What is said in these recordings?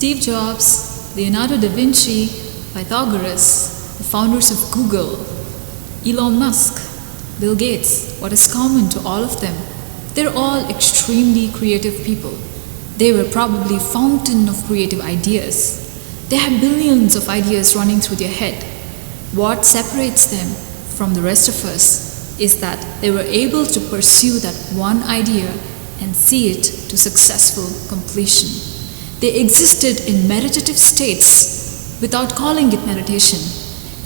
Steve Jobs, Leonardo da Vinci, Pythagoras, the founders of Google, Elon Musk, Bill Gates, what is common to all of them? They're all extremely creative people. They were probably fountain of creative ideas. They had billions of ideas running through their head. What separates them from the rest of us is that they were able to pursue that one idea and see it to successful completion. They existed in meditative states without calling it meditation,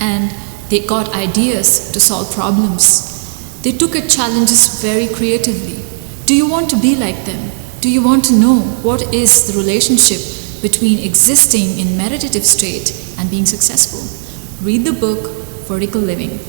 and they got ideas to solve problems. They took at challenges very creatively. Do you want to be like them? Do you want to know what is the relationship between existing in meditative state and being successful? Read the book Vertical Living.